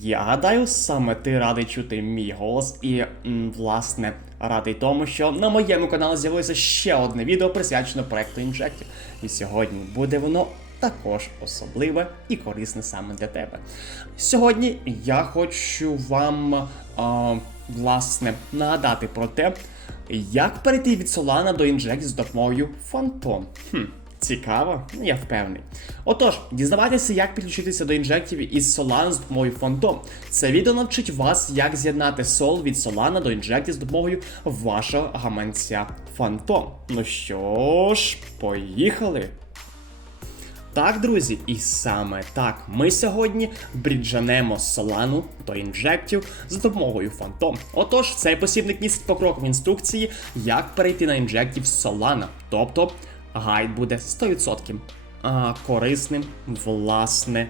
Я гадаю, саме ти радий чути мій голос і, м, власне, радий тому, що на моєму каналі з'явилося ще одне відео присвячене проекту Injective. І сьогодні буде воно також особливе і корисне саме для тебе. Сьогодні я хочу вам, а, власне, нагадати про те, як перейти від Solana до Injective з допомогою Phantom. Хм. Цікаво, Ну, я впевнений. Отож, дізнавайтеся, як підключитися до інжектів із Solana з допомогою Phantom. Це відео навчить вас, як з'єднати Sol від Solana до інжектів з допомогою вашого гаманця Phantom. Ну що ж, поїхали! Так, друзі, і саме так ми сьогодні бріджанемо Солану до інжектів за допомогою Phantom. Отож, цей посібник містить покрокові інструкції, як перейти на інжектів з Solana. Тобто гайд буде 100% корисним, власне,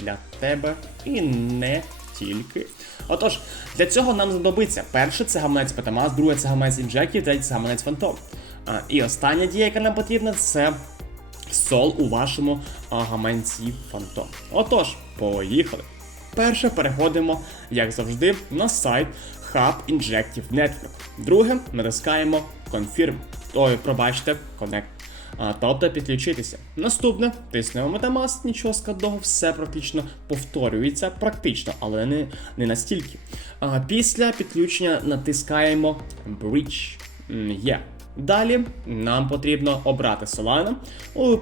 для тебе і не тільки. Отож, для цього нам знадобиться перше це гаманець Metamask, друге це гаманець інжектів, третє це гаманець. А, і остання дія, яка нам потрібна, це сол у вашому гаманці Phantom. Отож, поїхали. Перше переходимо, як завжди, на сайт Hub Injective Network. Друге, натискаємо Confirm. Ой, пробачте, Connect. А, тобто підключитися. Наступне, тиснемо Metamask, нічого складного, все практично повторюється, практично, але не, не настільки. А, після підключення натискаємо Bridge. Є. Далі нам потрібно обрати Solana у, е,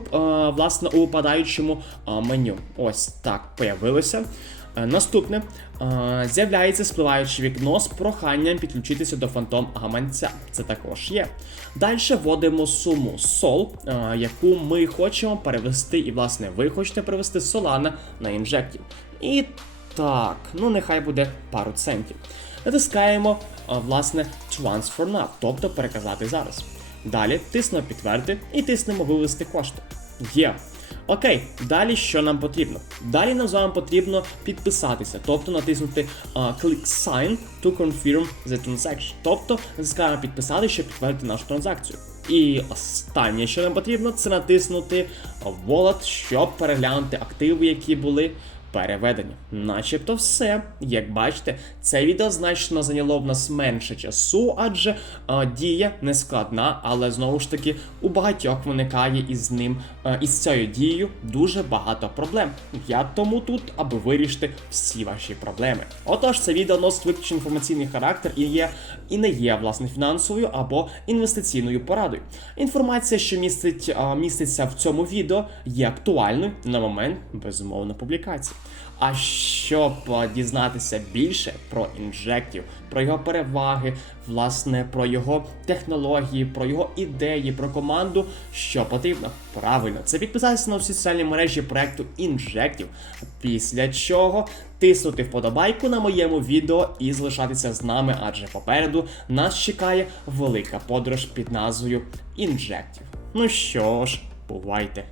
власне, у випадаючому е, меню. Ось так появилося. Е, Наступне е, з'являється спливаюче вікно з проханням підключитися до фантом гаманця. Це також є. Далі вводимо суму SOL, е, яку ми хочемо перевести, і, власне, ви хочете перевести Solana на інжектів. І так, ну нехай буде пару центів. Натискаємо, власне, Transfer Now, тобто переказати зараз. Далі тиснемо підтвердити і тиснемо вивести кошти. Є. Окей, далі що нам потрібно? Далі нам з вами потрібно підписатися, тобто натиснути а, click sign to confirm the transaction. Тобто натискаємо підписати, щоб підтвердити нашу транзакцію. І останнє, що нам потрібно, це натиснути Wallet, щоб переглянути активи, які були переведені. Начебто все. Як бачите, це відео значно зайняло в нас менше часу, адже а, дія не складна, але знову ж таки у багатьох виникає із ним а, із цією дією дуже багато проблем. Я тому тут, аби вирішити всі ваші проблеми. Отож, це відео носить виключно інформаційний характер і є і не є власне фінансовою або інвестиційною порадою. Інформація, що містить, а, міститься в цьому відео, є актуальною на момент безумовно публікації. А щоб дізнатися більше про інжектів, про його переваги, власне, про його технології, про його ідеї, про команду, що потрібно? Правильно, це підписатися на соціальні мережі проекту інжектів. Після чого тиснути вподобайку на моєму відео і залишатися з нами, адже попереду нас чекає велика подорож під назвою інжектів. Ну що ж, бувайте!